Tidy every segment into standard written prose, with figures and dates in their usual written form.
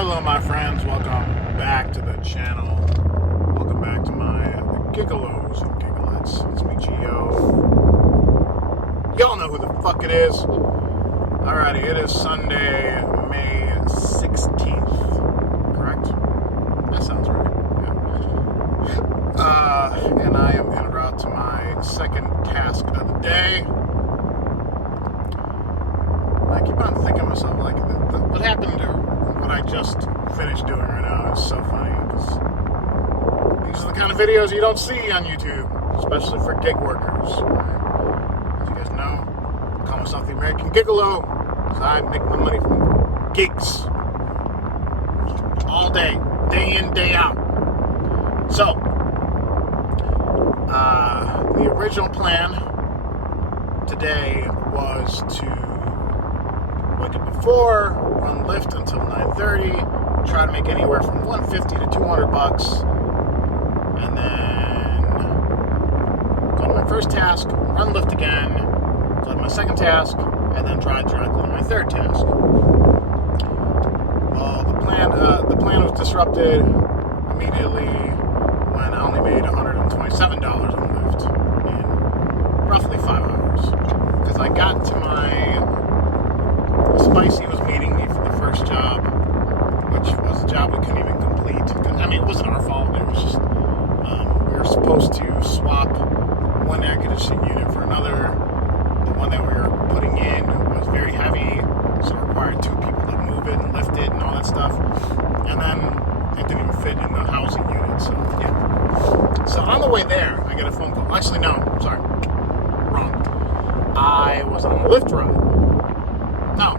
Hello, my friends. Welcome back to the channel. Welcome back to my Gig-Olos and Gigglettes. It's me, Gio. Y'all know who the fuck it is. Alrighty, it is Sunday, May 16th. Correct? That sounds right. Yeah. And I am en route to my second task of the day. I keep on thinking to myself, like, what happened to what I just finished doing right now is so funny, because these are the kind of videos you don't see on YouTube, especially for gig workers. As you guys know, I call myself the American Gig-Olo, because I make my money from gigs. All day in, day out. So, the original plan today was to wake up before, run Lyft until 9:30, try to make anywhere from $150 to $200, and then go to my first task, run Lyft again, go to my second task, and then drive directly to my third task. Well, the plan was disrupted immediately when I only made $127 on Lyft in roughly 5 hours, because I got to Spicy was meeting me for the first job, which was a job we couldn't even complete. I mean, it wasn't our fault. It was just, we were supposed to swap one air conditioning unit for another. The one that we were putting in was very heavy, so it required 2 people to move it and lift it and all that stuff. And then it didn't even fit in the housing unit, so yeah. So on the way there, I get a phone call. Actually, no, sorry. Wrong. I was on a Lyft ride. No.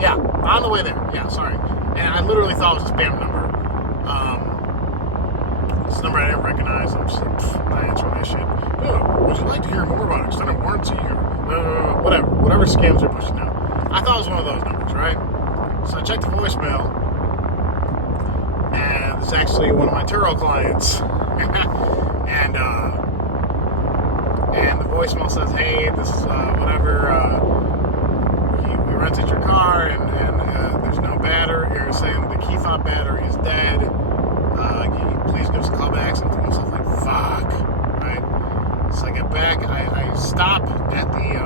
Yeah, on the way there. Yeah, sorry. And I literally thought it was a spam number. It's a number I didn't recognize. I'm just like, not answering that shit. Oh, would you like to hear more about extended warranty or whatever scams they're pushing now? I thought it was one of those numbers, right? So I checked the voicemail, and it's actually one of my Turo clients. and the voicemail says, hey, this is we rented your car, and there's no battery. You're saying the key fob battery is dead. Please give us a call back. Something to myself like, fuck, right? So I get back. I stop at the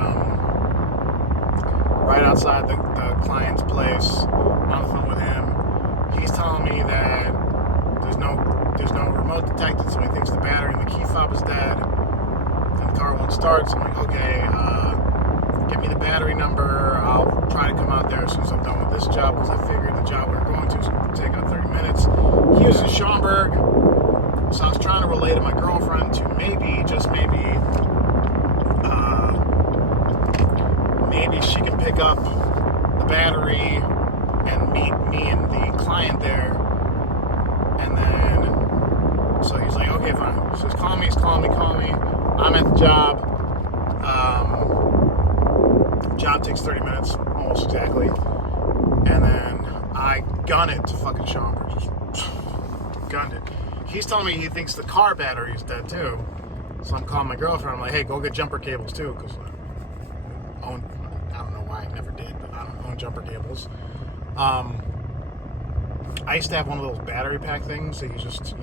right outside the client's place. I'm on the phone with him. He's telling me that there's no remote detected, so he thinks the battery and the key fob is dead, and the car won't start. So I'm like, okay. Give me the battery number. I'll try to come out there as soon as I'm done with this job, because I figured the job we were going to was going to take out 30 minutes. He was in Schaumburg, so I was trying to relay to my girlfriend to maybe, just maybe she can pick up the battery and meet me and the client there. And then, so he's like, okay, fine. So he's calling me. I'm at the job. Job takes 30 minutes, almost exactly. And then I gun it to fucking Schaumburg. Just gunned it. He's telling me he thinks the car battery is dead too. So I'm calling my girlfriend. I'm like, hey, go get jumper cables too, because I don't know why I never did, but I don't own jumper cables. I used to have one of those battery pack things that you just,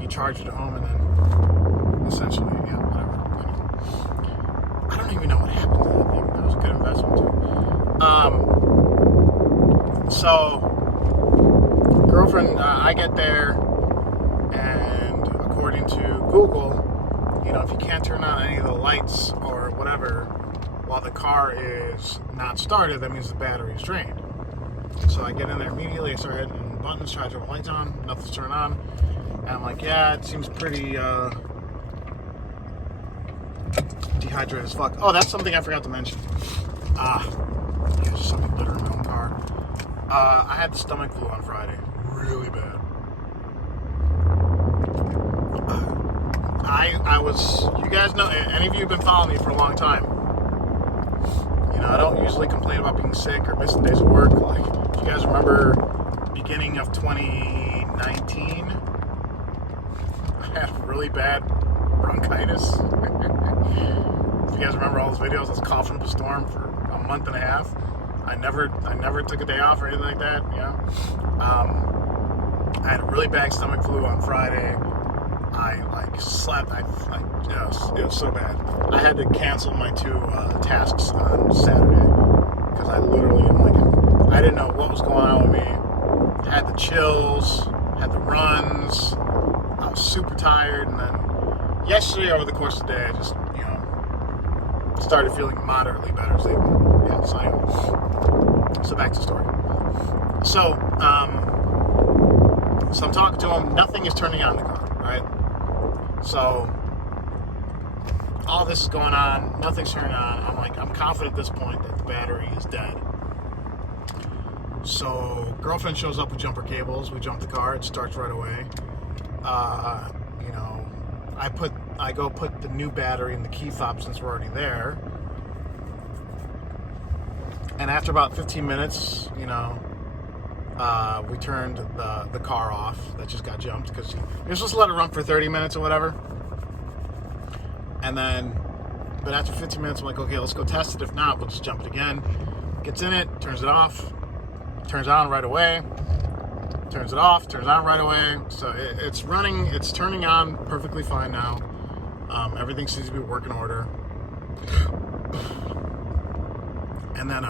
you charge it at home, and then essentially, yeah, whatever. I don't even know what happened to that thing. That was a good investment too. So, girlfriend, I get there, and according to Google, if you can't turn on any of the lights or whatever while the car is not started, that means the battery is drained. So I get in there immediately, I start hitting buttons, try to turn the lights on, nothing's turned on, and I'm like, yeah, it seems pretty, dehydrated as fuck. Oh, that's something I forgot to mention. Just something litter in my own car. I had the stomach flu on Friday. Really bad. You guys know, any of you have been following me for a long time. I don't usually complain about being sick or missing days of work. Like, if you guys remember, beginning of 2019, I had really bad bronchitis. If you guys remember all those videos, I was coughing up a storm for a month and a half. I never took a day off or anything like that. I had a really bad stomach flu on Friday. I slept. It was so bad. I had to cancel my 2 tasks on Saturday because I literally I didn't know what was going on with me. Had the chills, had the runs. I was super tired, and then yesterday over the course of the day, I just started feeling moderately better. So back to the story. So I'm talking to him. Nothing is turning on in the car, right? So all this is going on. Nothing's turning on. I'm confident at this point that the battery is dead. So girlfriend shows up with jumper cables. We jump the car. It starts right away. I go put the new battery in the key fob since we're already there. And after about 15 minutes, we turned the car off that just got jumped because you're supposed to let it run for 30 minutes or whatever. And then, but after 15 minutes, I'm like, okay, let's go test it. If not, we'll just jump it again. Gets in it, turns it off, turns it on right away, turns it off, turns it on right away. So it's running, it's turning on perfectly fine now. Everything seems to be working order. And then,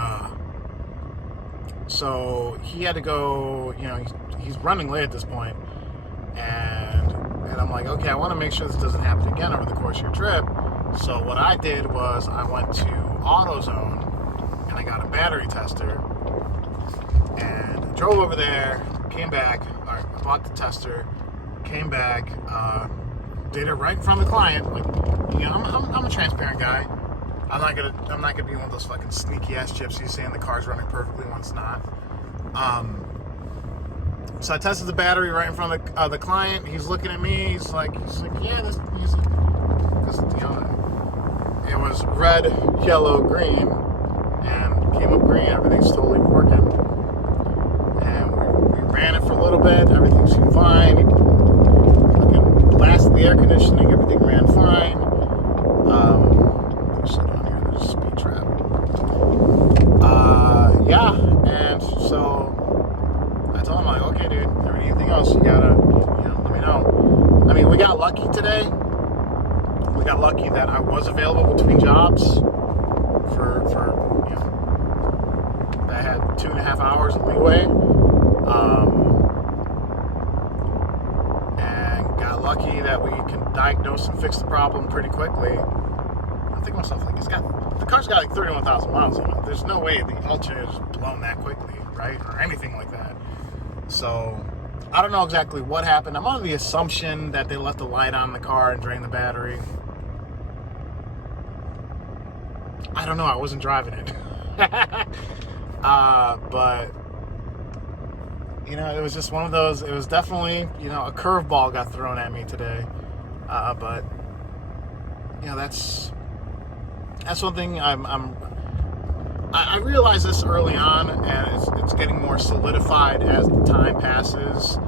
so he had to go, he's running late at this point. And I'm like, okay, I want to make sure this doesn't happen again over the course of your trip. So what I did was I went to AutoZone and I got a battery tester and I drove over there, came back, I bought the tester, came back, did it right in front of the client. I'm a transparent guy. I'm not gonna be one of those fucking sneaky ass gypsies saying the car's running perfectly when it's not. So I tested the battery right in front of the client. He's looking at me. He's like, yeah, this. Because it was red, yellow, green, and came up green. Everything's totally working. And we ran it for a little bit. Everything seemed fine. Fucking blasted the air conditioning. Everything ran fine. Sit down here. There's a speed trap. And so I told him, like, okay, dude, anything else you gotta, let me know. I mean, we got lucky today. We got lucky that I was available between jobs for I had 2.5 hours of leeway. And got lucky that we can diagnose and fix the problem pretty quickly. I think to myself, the car's got 31,000 miles on it. There's no way the alternator's blown that quickly, right? Or anything like that. So I don't know exactly what happened. I'm under the assumption that they left the light on in the car and drained the battery. I don't know. I wasn't driving it. But it was just one of those. It was definitely, a curveball got thrown at me today. But that's one thing I realized this early on, and it's getting more solidified as time passes.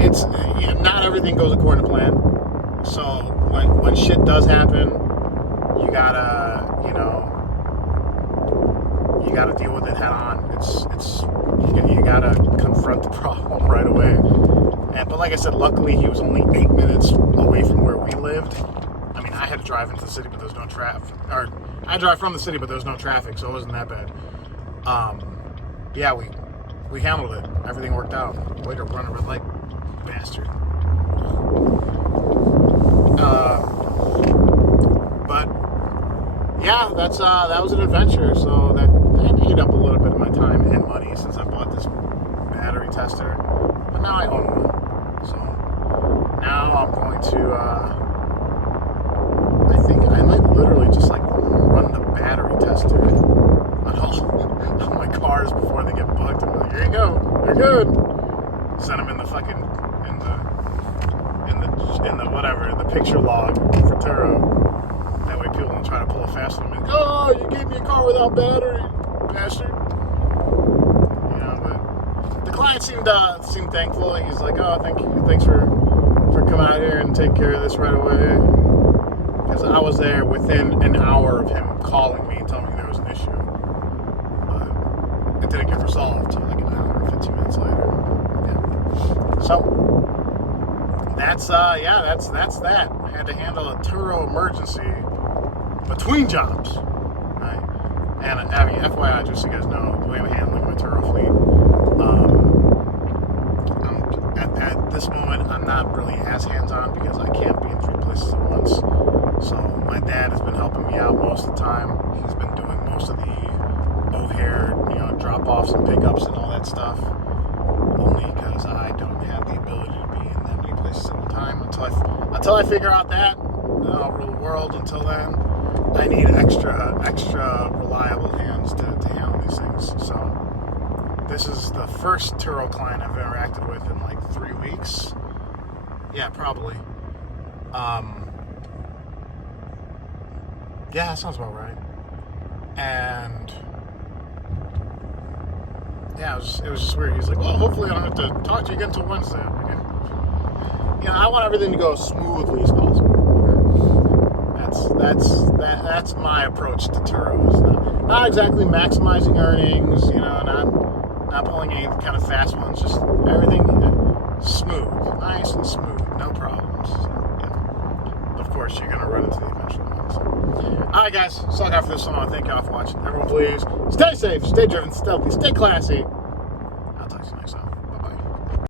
It's not everything goes according to plan. So when shit does happen, you gotta deal with it head on. You gotta confront the problem right away. But like I said, luckily he was only 8 minutes away from where we lived. I mean, I had to drive into the city, but there's no traffic. Or I had to drive from the city, but there's no traffic, so it wasn't that bad. We handled it. Everything worked out. Way to run a red light, bastard. But yeah, that was an adventure. So that ate up a little bit of my time and money since I bought this battery tester. But now I own one. So now I'm going to. I think I might literally just run the battery tester on all my cars before they get bugged. I'm like, here you go, they're good. Send them in the fucking in the whatever, the picture log for Turo. That way people don't try to pull a fast one. Like, oh, you gave me a car without battery, bastard. But the client seemed thankful. He's like, oh, thanks for coming out here and take care of this right away. because I was there within an hour of him calling me and telling me there was an issue. But it didn't get resolved until like an hour, 15 minutes later. Yeah. So that's that. I had to handle a Turo emergency between jobs, right? And I mean, FYI, just so you guys know, the way I'm handling my Turo fleet. At this moment, I'm not really as hands-on because I can't be in 3 places at once. So my dad has been helping me out most of the time. He's been doing most of the O'Hare, drop-offs and pickups and all that stuff. Only because I don't have the ability to be in that many places at one time. Until I figure out that, then I'll rule the world. Until then, I need extra reliable hands to handle these things. So this is the first Turo client I've interacted with in like 3 weeks. Yeah, probably. Yeah, that sounds about right. And yeah, it was just weird. He's like, well, hopefully I don't have to talk to you again until Wednesday. I want everything to go as smoothly as possible. That's my approach to Turo. It's not exactly maximizing earnings, not pulling any kind of fast ones, just everything smooth, nice and smooth, no problems. So, yeah. Of course, you're gonna run into the eventual ones. All right, guys, so I got for this one. I thank y'all for watching. Everyone, please stay safe, stay driven, stealthy, stay classy.